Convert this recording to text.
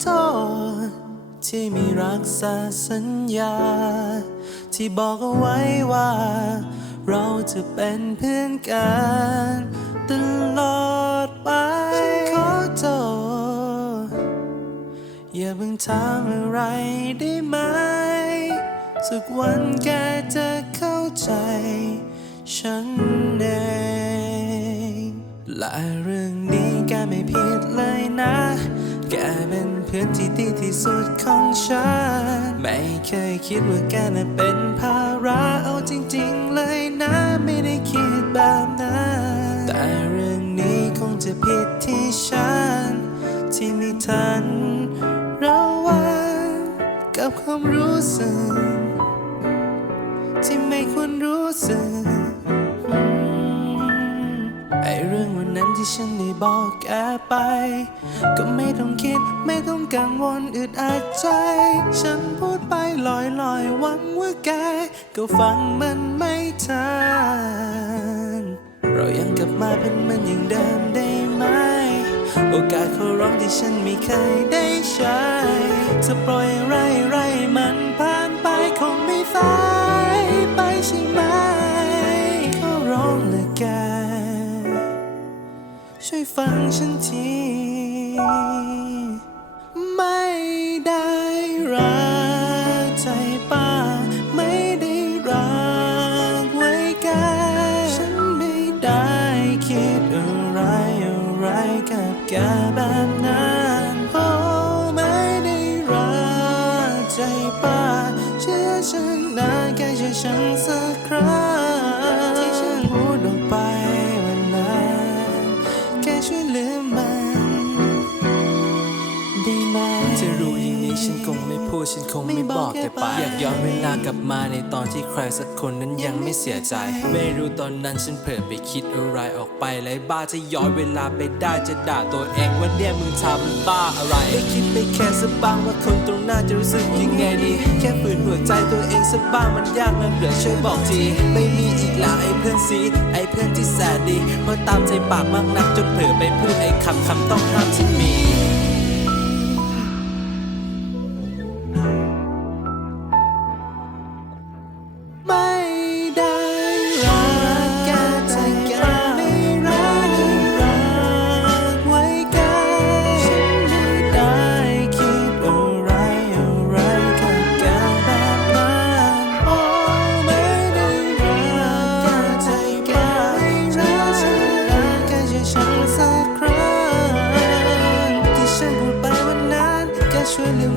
โทษ ที่ไม่รักษาสัญญา ที่บอกเอาไว้ว่า เราจะเป็นเพื่อนกันตลอดไปฉันขอโทษ อย่าเพิ่งถามอะไรได้ไหม สักวันแกจะเข้าใจ ฉันเองและเรื่อง พื่อนที่ดีที่สุดของฉัน ไม่เคยคิดว่าแกน่ะเป็นภาระเอาจริงๆเลยนะ ไม่ได้คิดแบบนั้น แต่เรื่องนี้คงจะผิดที่ฉัน ที่ไม่ทันระวังกับความรู้สึก ที่ไม่ควรรู้สึกไอเรื่อง นั้นที่ฉันได้บอกแกไป ก็ไม่ต้องคิดไม่ต้องกังวลอึดอัดใจ ฉันพูดไปลอยลอยหวังว่าแก ก็ฟังมันไม่ทันเรายังกลับมาเป็นเหมือนอย่างเดิมได้ไหม โอกาสขอร้องที่ฉันไม่เคยได้ใช้จะปล่อยไรไรมันผ่านไป ช่วยฟังฉันที ไม่ได้รักใจป้า ไม่ได้รักไว้แกฉันไม่ได้คิดอะไรอะไรกับแกแบบนั้น ได้ไหมจะรู้อย่างนี้ฉันคงไม่พูดฉันคงไม่บอกแกไปอยากย้อนเวลากลับมาในตอนที่ใครสักคนนั้นยังไม่เสียใจ ไม่รู้ตอนนั้นฉันเผลอไปคิดอะไรออกไปไรบ้าจะย้อนเวลาไปได้จะด่าตัวเองว่าเนี่ยมึงทำบ้าอะไรไม่คิดไม่แค่สักบ้างว่าคนตรงหน้าจะรู้สึกยังไงดีแค่ฝืนหัวใจตัวเองสักบ้างมันยากนะเหลือช่วยบอกที ไม่มีอีกแล้วไอ้เพื่อนซีไอ้เพื่อนที่แสนดีเพราะตามใจปากมากนักจนเผลอไปพูดไอ้คำคำต้องห้ามที่มี swelling.